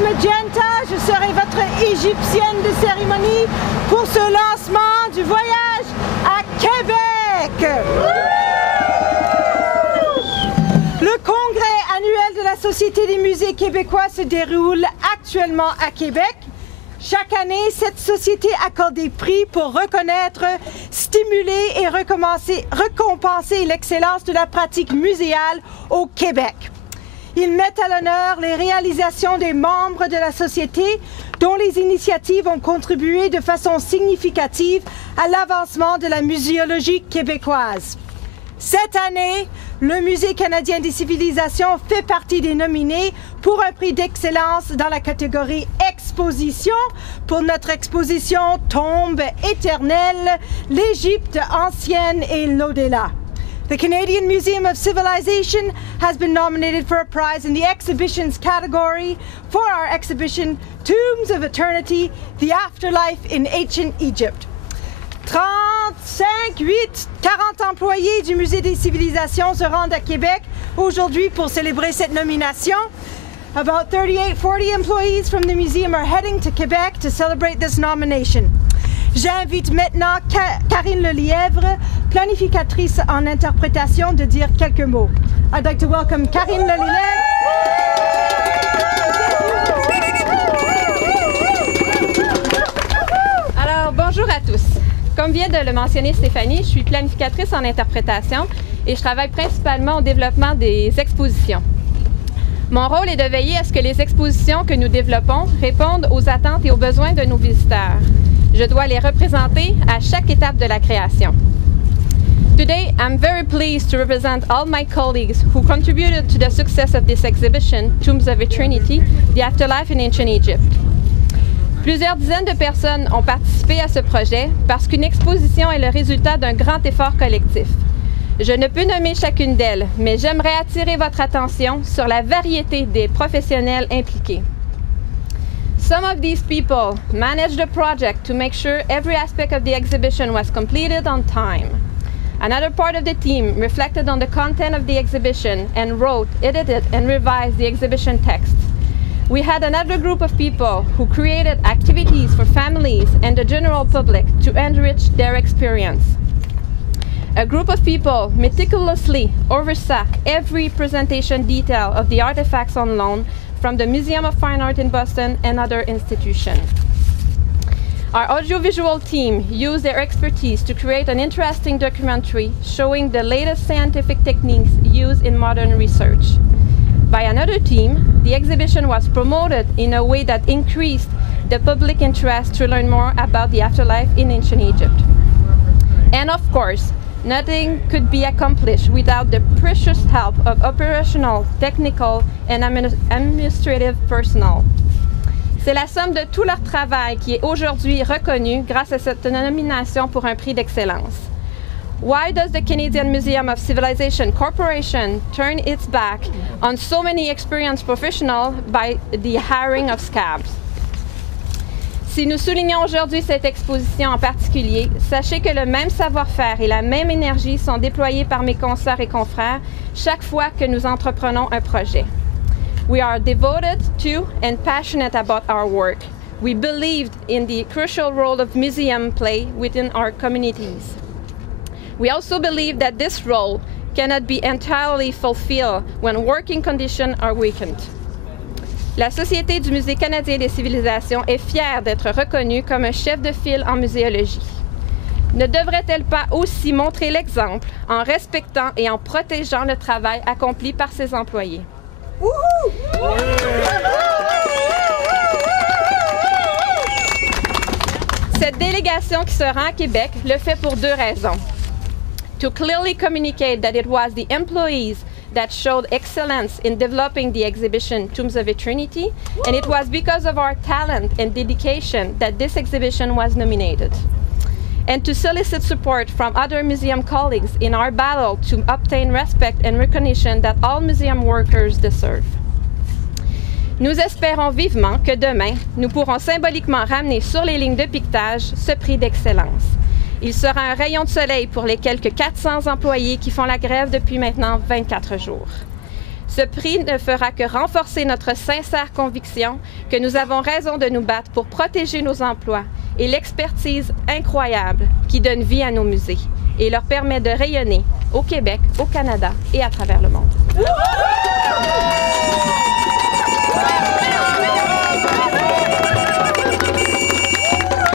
Magenta, je serai votre égyptienne de cérémonie pour ce lancement du voyage à Québec. Le congrès annuel de la Société des musées québécois se déroule actuellement à Québec. Chaque année, cette société accorde des prix pour reconnaître, stimuler et récompenser l'excellence de la pratique muséale au Québec. Ils mettent à l'honneur les réalisations des membres de la société dont les initiatives ont contribué de façon significative à l'avancement de la muséologie québécoise. Cette année, le Musée canadien des civilisations fait partie des nominés pour un prix d'excellence dans la catégorie Exposition pour notre exposition Tombe éternelle, l'Égypte ancienne et l'au-delà. The Canadian Museum of Civilization has been nominated for a prize in the Exhibitions category for our exhibition Tombs of Eternity, the Afterlife in Ancient Egypt. 40 employés du Musée des civilisations se rendent à Québec aujourd'hui pour célébrer cette nomination. About 40 employees from the museum are heading to Quebec to celebrate this nomination. J'invite maintenant Karine Lelièvre, planificatrice en interprétation, de dire quelques mots. I'd like to welcome Karine Lelièvre. Alors, bonjour à tous. Comme vient de le mentionner Stéphanie, je suis planificatrice en interprétation et je travaille principalement au développement des expositions. Mon rôle est de veiller à ce que les expositions que nous développons répondent aux attentes et aux besoins de nos visiteurs. Je dois les représenter à chaque étape de la création. Today, I'm very pleased to represent all my colleagues who contributed to the success of this exhibition, Tombs of Eternity, the Afterlife in Ancient Egypt. Plusieurs dizaines de personnes ont participé à ce projet parce qu'une exposition est le résultat d'un grand effort collectif. Je ne peux nommer chacune d'elles, mais j'aimerais attirer votre attention sur la variété des professionnels impliqués. Some of these people managed the project to make sure every aspect of the exhibition was completed on time. Another part of the team reflected on the content of the exhibition and wrote, edited, and revised the exhibition text. We had another group of people who created activities for families and the general public to enrich their experience. A group of people meticulously oversaw every presentation detail of the artifacts on loan from the Museum of Fine Art in Boston and other institutions. Our audiovisual team used their expertise to create an interesting documentary showing the latest scientific techniques used in modern research. By another team, the exhibition was promoted in a way that increased the public interest to learn more about the afterlife in ancient Egypt. And of course, nothing could be accomplished without the precious help of operational, technical, and administrative personnel. C'est la somme de tout leur travail qui est aujourd'hui reconnue grâce à cette nomination pour un prix d'excellence. Why does the Canadian Museum of Civilization Corporation turn its back on so many experienced professionals by the hiring of scabs? Si nous soulignons aujourd'hui cette exposition en particulier, sachez que le même savoir-faire et la même énergie sont déployés par mes consoeurs et confrères chaque fois que nous entreprenons un projet. We are devoted to and passionate about our work. We believed in the crucial role of museum play within our communities. We also believe that this role cannot be entirely fulfilled when working conditions are weakened. La Société du Musée canadien des civilisations est fière d'être reconnue comme un chef de file en muséologie. Ne devrait-elle pas aussi montrer l'exemple en respectant et en protégeant le travail accompli par ses employés? Cette délégation qui se rend à Québec le fait pour deux raisons. To clearly communicate that it was the employees that showed excellence in developing the exhibition Tombs of Eternity, and it was because of our talent and dedication that this exhibition was nominated. And to solicit support from other museum colleagues in our battle to obtain respect and recognition that all museum workers deserve. Nous espérons vivement que demain, nous pourrons symboliquement ramener sur les lignes de piquetage ce prix d'excellence. Il sera un rayon de soleil pour les quelques 400 employés qui font la grève depuis maintenant 24 jours. Ce prix ne fera que renforcer notre sincère conviction que nous avons raison de nous battre pour protéger nos emplois et l'expertise incroyable qui donne vie à nos musées et leur permet de rayonner au Québec, au Canada et à travers le monde.